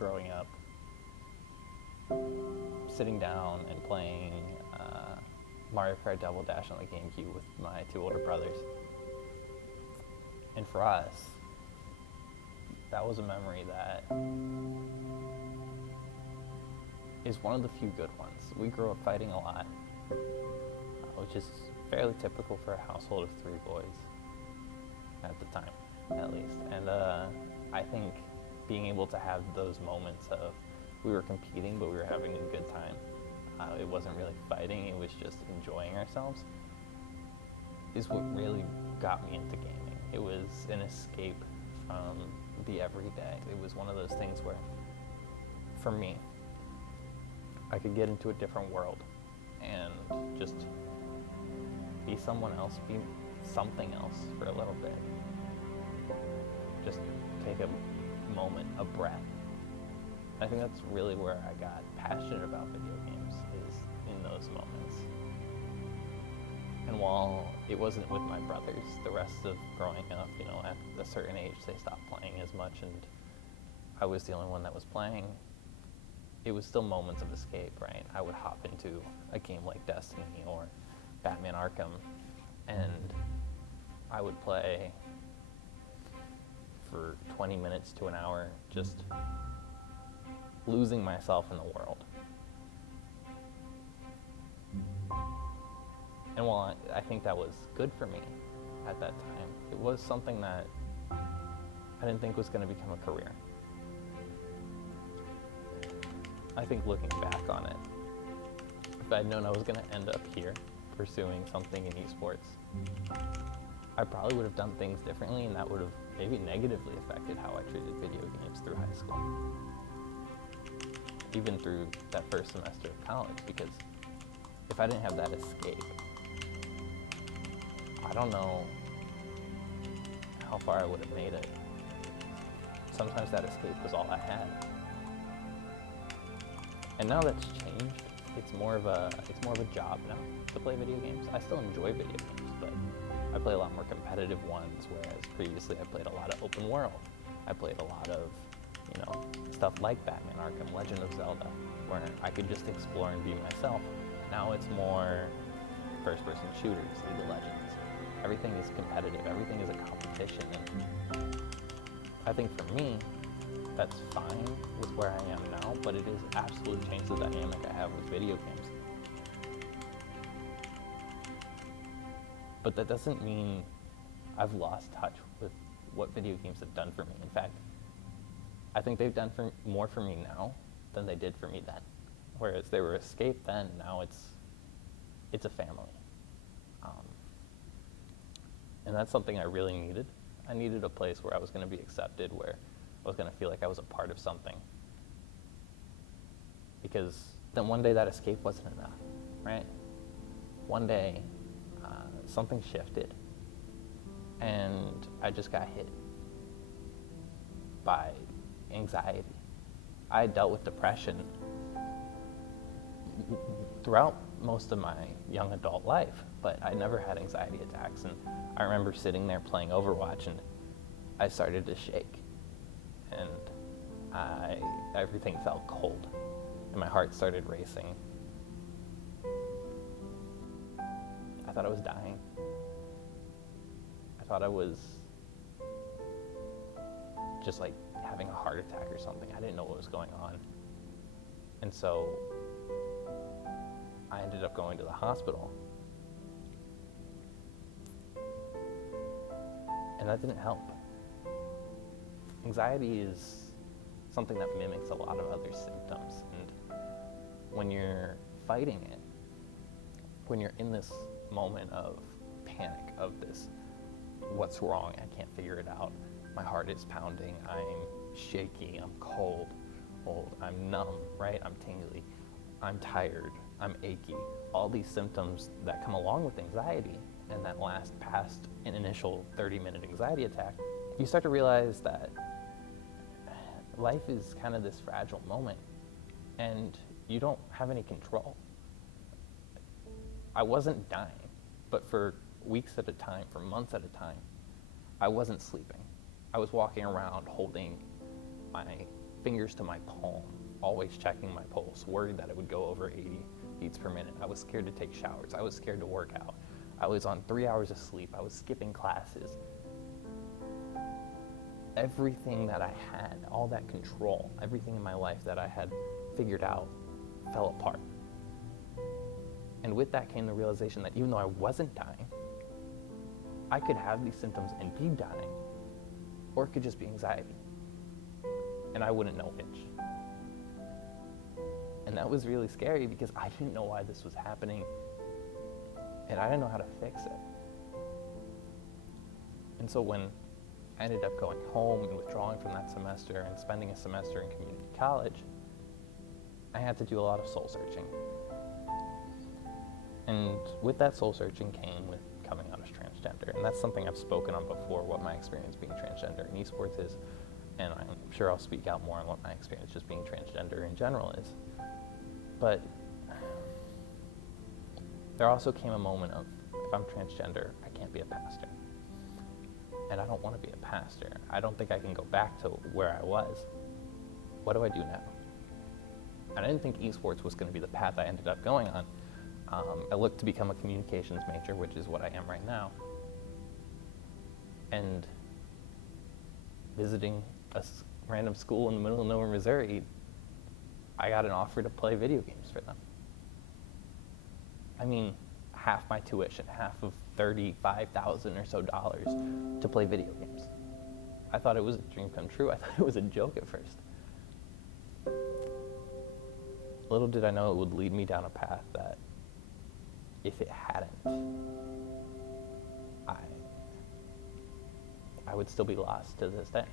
growing up, sitting down and playing Mario Kart Double Dash on the GameCube with my two older brothers. And for us, that was a memory that is one of the few good ones. We grew up fighting a lot, which is fairly typical for a household of 3 boys at the time, at least. And I think being able to have those moments of we were competing, but we were having a good time. It wasn't really fighting, it was just enjoying ourselves, is what really got me into gaming. It was an escape from the everyday. It was one of those things where, for me, I could get into a different world and just be someone else, be something else for a little bit. Just take a moment, a breath. I think that's really where I got passionate about video games, is in those moments. And while it wasn't with my brothers, the rest of growing up, at a certain age they stopped playing as much and I was the only one that was playing, it was still moments of escape, right? I would hop into a game like Destiny or Batman Arkham and I would play for 20 minutes to an hour, just losing myself in the world. And while I think that was good for me at that time, it was something that I didn't think was going to become a career. I think looking back on it, if I'd known I was going to end up here pursuing something in esports, I probably would have done things differently, and that would have maybe negatively affected how I treated video games through high school. Even through that first semester of college, because if I didn't have that escape, I don't know how far I would have made it. Sometimes that escape was all I had. And now that's changed. It's more of a job now to play video games. I still enjoy video games, but I play a lot more competitive ones, whereas previously I played a lot of open world. I played a lot of, stuff like Batman Arkham, Legend of Zelda, where I could just explore and be myself. Now it's more first-person shooters, League of Legends. Everything is competitive, everything is a competition, and I think for me, that's fine with where I am now, but it has absolutely changed the dynamic I have with video games. But that doesn't mean I've lost touch with what video games have done for me. In fact, I think they've done more for me now than they did for me then. Whereas they were escape then, now it's a family. And that's something I really needed. I needed a place where I was going to be accepted, where I was going to feel like I was a part of something. Because then one day that escape wasn't enough, right? One day, something shifted, and I just got hit by anxiety. I had dealt with depression throughout most of my young adult life, but I never had anxiety attacks. And I remember sitting there playing Overwatch, and I started to shake, and everything felt cold, and my heart started racing. I thought I was dying. I thought I was just like having a heart attack or something. I didn't know what was going on. And so I ended up going to the hospital. And that didn't help. Anxiety is something that mimics a lot of other symptoms. And when you're fighting it, when you're in this moment of panic, of this, what's wrong, I can't figure it out, my heart is pounding, I'm shaky, I'm cold, I'm numb, right? I'm tingly, I'm tired, I'm achy. All these symptoms that come along with anxiety and that last past an initial 30-minute anxiety attack, you start to realize that life is kind of this fragile moment and you don't have any control. I wasn't dying, but for weeks at a time, for months at a time, I wasn't sleeping. I was walking around holding my fingers to my palm, always checking my pulse, worried that it would go over 80 beats per minute. I was scared to take showers. I was scared to work out. I was on 3 hours of sleep. I was skipping classes. Everything that I had, all that control, everything in my life that I had figured out fell apart. And with that came the realization that even though I wasn't dying, I could have these symptoms and be dying, or it could just be anxiety. And I wouldn't know which. And that was really scary because I didn't know why this was happening, and I didn't know how to fix it. And so when I ended up going home and withdrawing from that semester and spending a semester in community college, I had to do a lot of soul searching. And with that soul searching came with coming out as transgender. And that's something I've spoken on before, what my experience being transgender in esports is. And I'm sure I'll speak out more on what my experience just being transgender in general is. But there also came a moment of, if I'm transgender, I can't be a pastor. And I don't want to be a pastor. I don't think I can go back to where I was. What do I do now? I didn't think esports was going to be the path I ended up going on. I looked to become a communications major, which is what I am right now. And visiting a random school in the middle of nowhere, Missouri, I got an offer to play video games for them. I mean, half my tuition, half of $35,000 or so to play video games. I thought it was a dream come true. I thought it was a joke at first. Little did I know it would lead me down a path that, if it hadn't, I would still be lost to this day,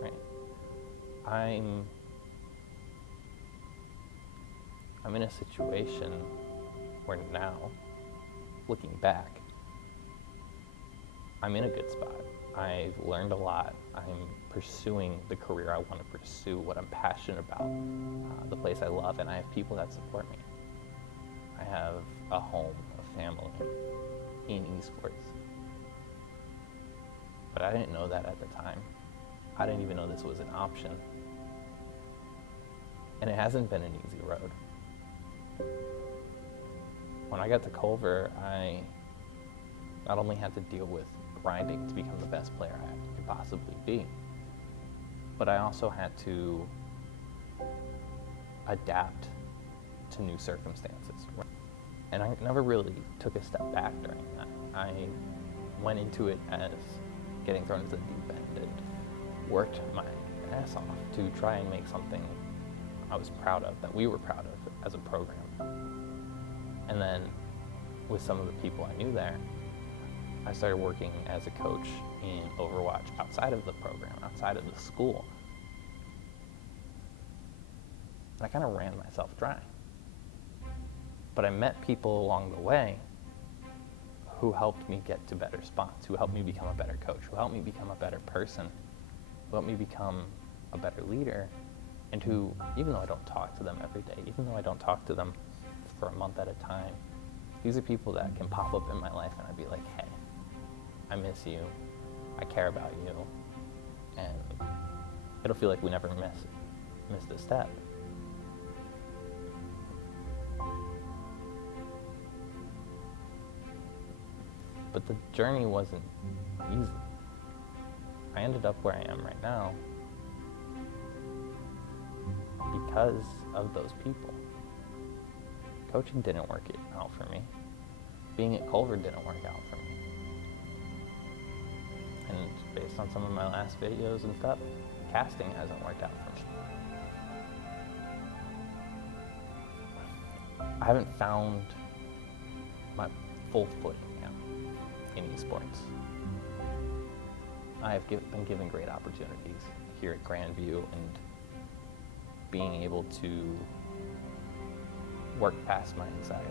right? I'm in a situation where now, looking back, I'm in a good spot. I've learned a lot. I'm pursuing the career I want to pursue, what I'm passionate about, the place I love, and I have people that support me. I have a home, a family in esports. But I didn't know that at the time. I didn't even know this was an option. And it hasn't been an easy road. When I got to Culver, I not only had to deal with grinding to become the best player I could possibly be, but I also had to adapt to new circumstances. And I never really took a step back during that. I went into it as getting thrown into the deep end and worked my ass off to try and make something I was proud of, that we were proud of as a program. And then with some of the people I knew there, I started working as a coach in Overwatch outside of the program, outside of the school. And I kind of ran myself dry. But I met people along the way who helped me get to better spots, who helped me become a better coach, who helped me become a better person, who helped me become a better leader, and who, even though I don't talk to them every day, even though I don't talk to them for a month at a time, these are people that can pop up in my life and I'd be like, hey, I miss you, I care about you, and it'll feel like we never missed a step. But the journey wasn't easy. I ended up where I am right now because of those people. Coaching didn't work out for me. Being at Culver didn't work out for me. And based on some of my last videos and stuff, casting hasn't worked out for me. I haven't found my full footing yet in esports. I have been given great opportunities here at Grandview, and being able to work past my anxiety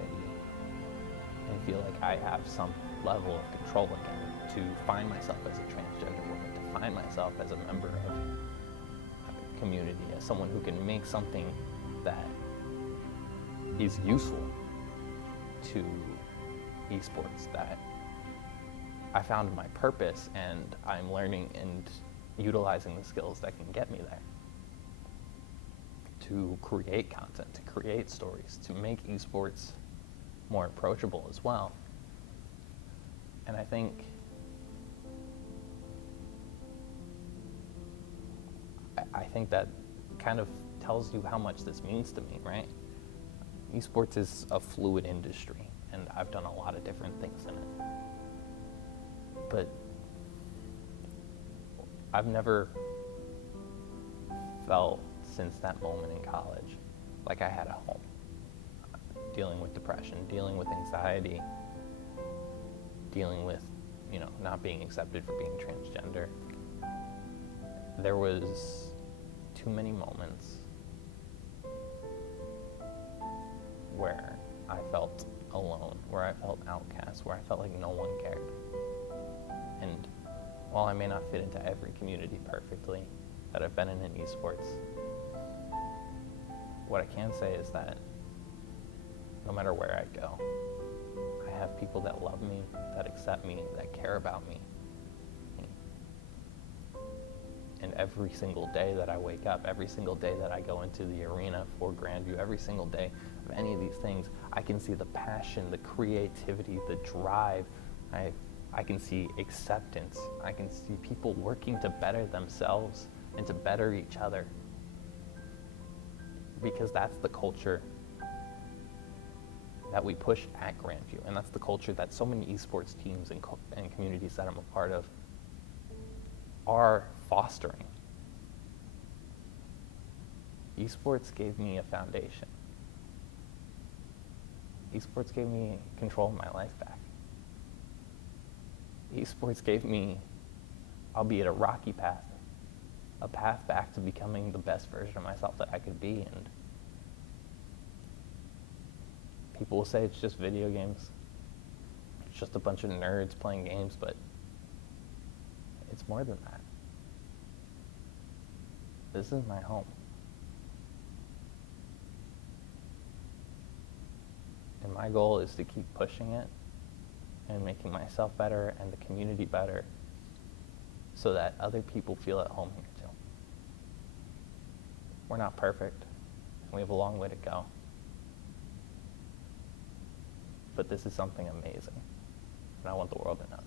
and feel like I have some level of control again, to find myself as a transgender woman, to find myself as a member of a community, as someone who can make something that is useful to esports, that I found my purpose and I'm learning and utilizing the skills that can get me there. to create content, to create stories, to make esports more approachable as well. And I think that kind of tells you how much this means to me, right? Esports is a fluid industry, and I've done a lot of different things in it. But I've never felt since that moment in college like I had a home. Dealing with depression, dealing with anxiety, dealing with, not being accepted for being transgender. There was too many moments where I felt alone, where I felt outcast, where I felt like no one cared. And while I may not fit into every community perfectly that I've been in esports, what I can say is that no matter where I go, I have people that love me, that accept me, that care about me. And every single day that I wake up, every single day that I go into the arena for Grandview, every single day of any of these things, I can see the passion, the creativity, the drive. I can see acceptance. I can see people working to better themselves and to better each other. Because that's the culture that we push at Grandview, and that's the culture that so many esports teams and communities that I'm a part of are fostering. Esports gave me a foundation. Esports gave me control of my life back. Esports gave me, albeit a rocky path, a path back to becoming the best version of myself that I could be. And people will say it's just video games. It's just a bunch of nerds playing games, but it's more than that. This is my home. And my goal is to keep pushing it and making myself better and the community better so that other people feel at home here too. We're not perfect. We have a long way to go. But this is something amazing, and I want the world to know.